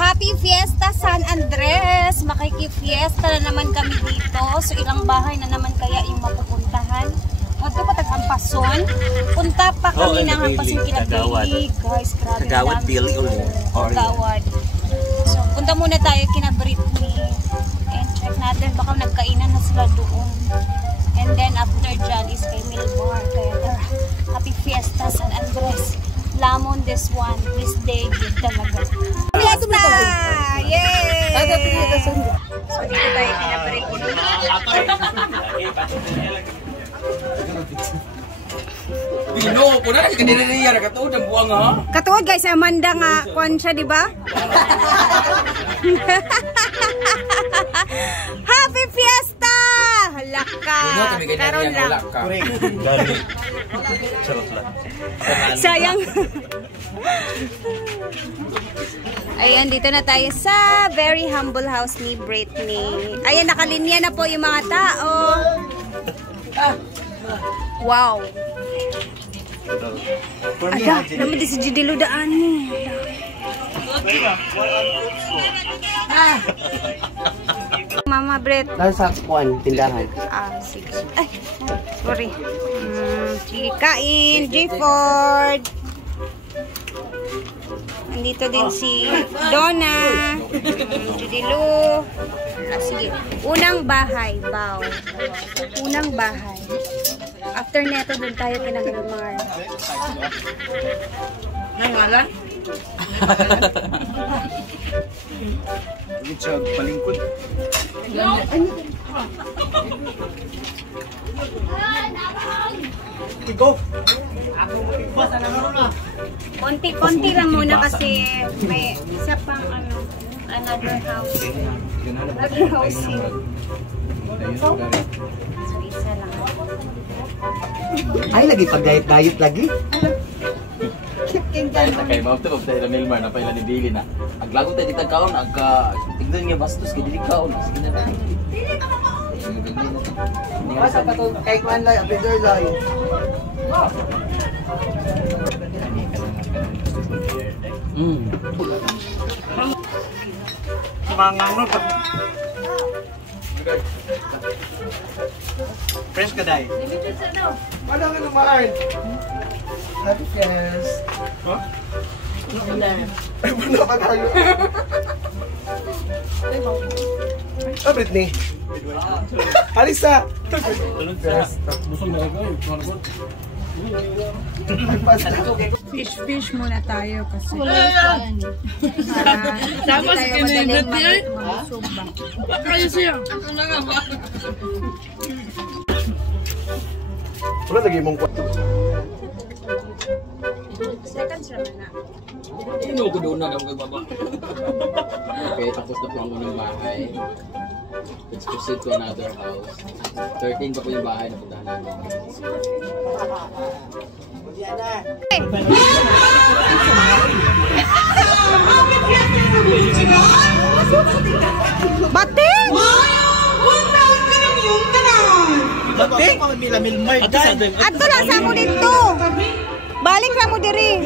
Happy Fiesta San Andres! Makiki-fiesta na naman kami dito. So ilang bahay na naman kaya yung mapupuntahan. Ito pa tag-ampason. Punta pa kami ng Hampason Kinabili. Guys, grabe na lang. Kagawad. So punta muna tayo kina Britney. And check natin baka nagkainan na sila doon. And then after dyan is kay Milmar. Kaya tara, Happy Fiesta San Andres. Lamon this day good talaga. Fiesta! Yay! So dito tayo kina-break. Dino, po na kasi kanina na katuod ang buwang ha? Katuod guys, Amanda nga kwan siya, di ba? Happy Fiesta! Halaka! Karon lang. Sayang. Ayan, dito na tayo sa very humble house ni Britney. Ayan, nakalinya na po yung mga tao. Wow. Ada, naman di si Jidilo daan ni. Mama Brit. Nasa kuan, tindahan. Sige. Ay, sorry. Sige, kain. J-Ford. Nandito din si Donna. Jidilo. Sige. Unang bahay. Wow. Unang bahay. After neto, doon tayo pinag-Milmar. Nangalan? Ito palingkod. Konti-konti lang muna kasi may isa pang another house. Another housing. So, isa lang. Ay, lagi pag diet lagi. Kaya mauto pa tayo na Milmar na pala ni Billy na. Aglago tayo dito kaon, tignan niya bastos kay dili kaon. Sige na. Basta pa to kay kuan lay, abidor lay. Mangangon pa. Fresh ka dai. Wala nga naman. Happy Fiesta. Ha? Ay, wala pa tayo. Oh, Britney. Alisa. Busog na kayo. Fish muna tayo kasi Tapos kinainat niya. Kaya siya. Wala lagi mong kwarto. seconds naman na. Sino ko doon na daw baba. Okay, tapos na po ang unang bahay. Let's proceed to another house. 13 pa po yung bahay na puntahan namin. Bating! Bating? Ato lang sa mo dito. Balik na mo diri.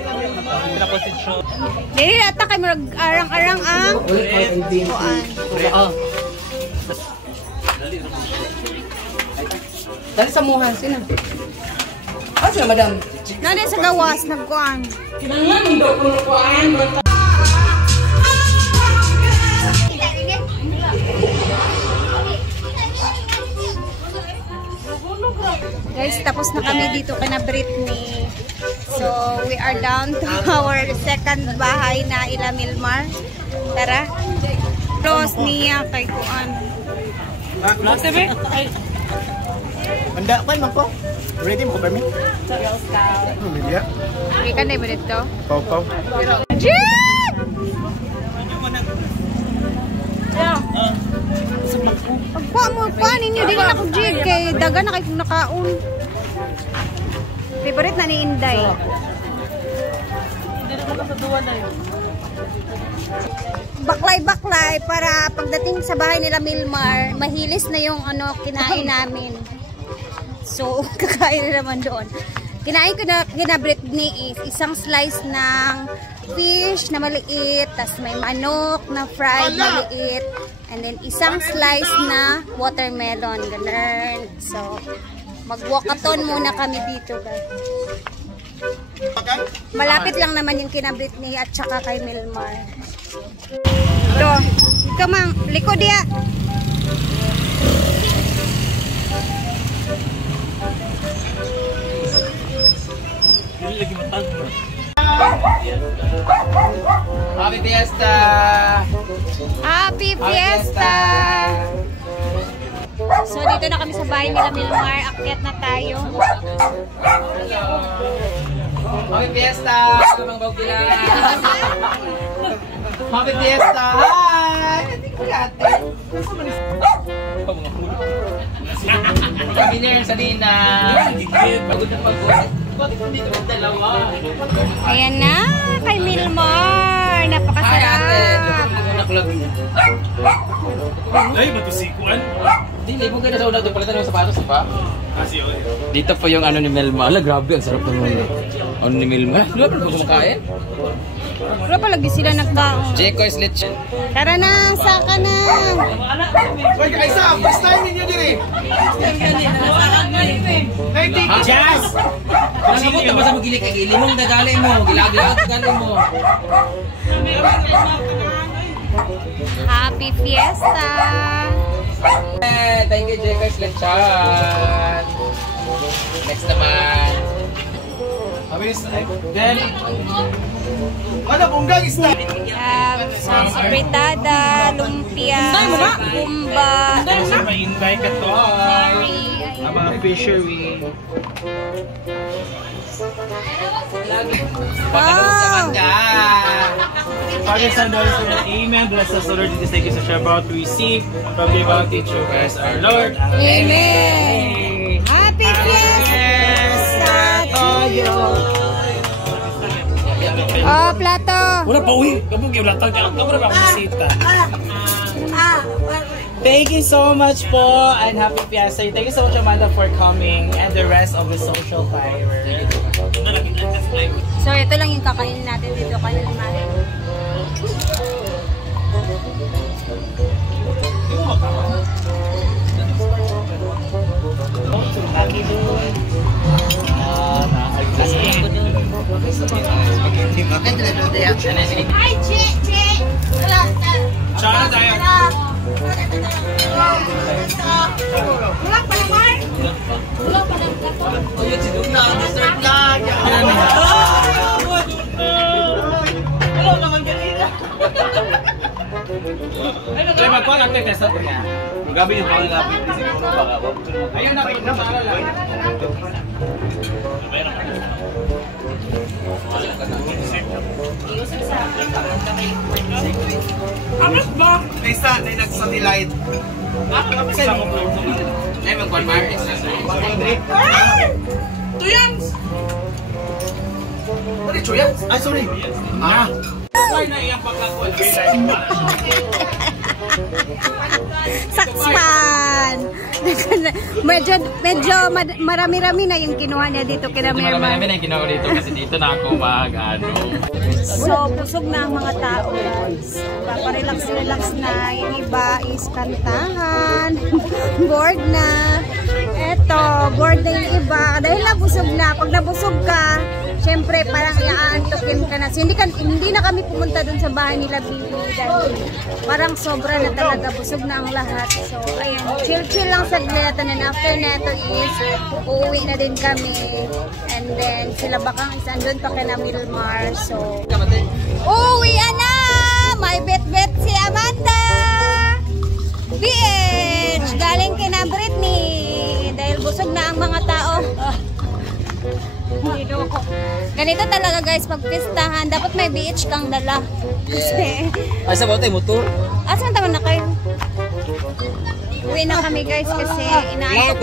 Diri ata kay murag arang-arang ang kuan. Dali sa muhan sila. Sila madam? Nani sa gawas nagkuan. Guys, tapos na kami dito kana Britney. So, we are down to our second bahay na ila Milmar. Tara. Close niya kay kuan. Manda pa man ko. Ready mo ko permi? Girl Scout. Media. Hindi ka na ba dito? Pau. Jig! Pagkuha mo, kuha ninyo. Dili na ko jig kay daga na kayo nakaon. Favorite na ni Inday. Baklay-baklay para pagdating sa bahay nila Milmar, mahilis na yung kinain namin. So, kakain na naman doon. Kinain ko na kina Britney is isang slice ng fish na maliit, tas may manok na fried maliit, and then isang slice na watermelon. Ganun. So, mag-walkathon muna kami dito, guys. Malapit lang naman yung kina Britney at saka kay Milmar. Ito, ikaw mang, likod ya. Happy Fiesta! Happy Fiesta! So, dito na kami sa bahay nila Milmar. Akyat na tayo. Happy Fiesta! Mga bawgila! Happy Fiesta! Hi! Kami niya sa Dina. Pagod na pagod. Bakit hindi naman dalawa? Ayan na, kay Milmar. Napakasarap. Ay, matusikuan. Hindi mo ganda sa una doon. Palitan yung sapatos, di ba? Dito po yung ano ni Melma. Ala, grabe. Ang sarap naman. Ano ni Melma? Wala pa po kumakain? Wala pa lagi sila nagkaon. Jeko's Lechon. Tara na, saka na. Wait, Kaisa, first time ninyo diri. Jazz! Nangamot ka ba sa magilik kay gili mong dagali mo? Gilag-gilag dagali mo. Happy Fiesta! Thank you, Jeko's Lechon. Next naman. Then, ano kung gagis na? Salsa fritada, lumpia, bumba, May invite ka to. Mga fishery. wow! Father, Son, Holy Spirit, Amen. Bless us, O Lord, in this day gives us about to receive from the bounty through Christ our Lord. Amen! Happy Fiesta to you! Oh, plato! Wala pa uwi. Kapag yung latag niya, ang kamera ba ang bisita? Thank you so much po and happy Fiesta. Thank you so much, Amanda, for coming and the rest of the social fireworks. So, ito lang yung kakainin natin dito kay Milmar. Hi, Che! Che! Tsaka tayo. Wala pa naman! Wala pa naman! Ayun, si Dugna. Dessert lang. Hello naman kanina. Ay, magkuha natin yung testa ko niya. Magabi yung pangalapit. Siguro baka. Ayun na, para lang. Amas ba? Isa, na nagsatellite. Ay, magkuhan Maris. Tuyans! Ano yung tuyans? Ay, sorry. Ah. Ay, na iyang pagkakuan. Sakspan! medyo marami-rami na yung kinuha niya dito kina Milmar. Marami na yung ginawa dito kasi dito na ako mag-ano. So, busog na ang mga tao, guys. Paparelax-relax na. Yung iba is kantahan. Bored na. Eto, bored na yung iba. Dahil nabusog na. Pag nabusog ka, syempre parang iaantokin ka na. So, hindi na kami pumunta dun sa bahay nila Bibi dahil parang sobra na talaga. Busog na ang lahat. So, ayan. Chill-chill lang sa nilata. And after neto is uuwi na din kami. And then, sila bakang isang doon pa kay na Milmar. So, uuwi na! May bet-bet si Amanda! BH! Galing kay na Britney. Dahil busog na ang mga tao. Ganito talaga guys, pag pistahan, dapat may BH kang dala. Kasi, Ay, sa botay, motor. asan taman na kayo? Uwi na kami guys kasi inaantok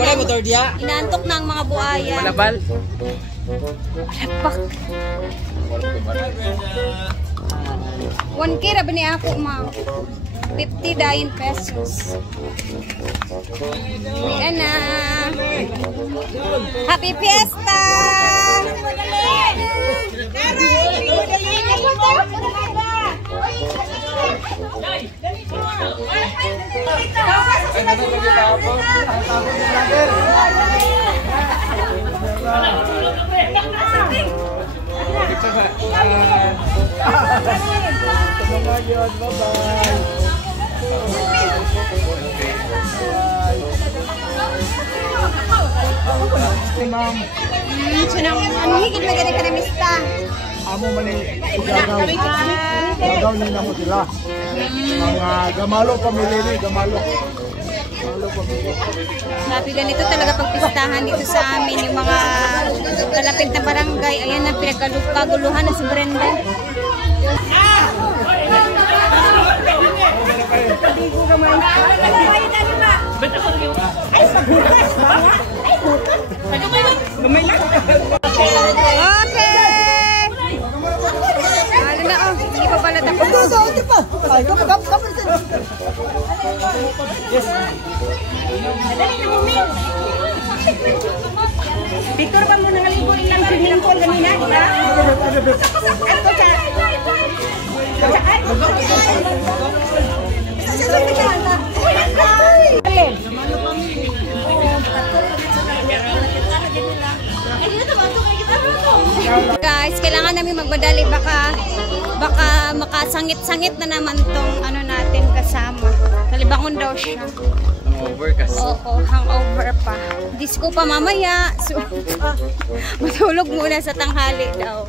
na ang mga buhaya. Malabal. Malapak. 1K ra ba ni ako, ma? 50 pesos. Uwi na. Happy Fiesta! Ma'am, Ang higit na ganit ka na mista. amo man igagaw. Gagaw nila mo sila. Mga gamalo pamilya ni, gamalo. Gamalo pamilya. Sabi ganito talaga pagpistahan dito sa amin. Yung mga kalapit na barangay. Ayan ang pinagkaguluhan na si Brenda. Okay! Ano na oh, hindi pa pala tapos. Victor pa muna ngalingkod ilang swimming pool kanina, di ba? Ato siya. Guys, kailangan namin magbadali baka makasangit-sangit na naman tong ano natin kasama. Kalibangon daw siya. Hangover kasi. Oo, hangover pa. Disco pa mamaya. So, matulog muna sa tanghali daw.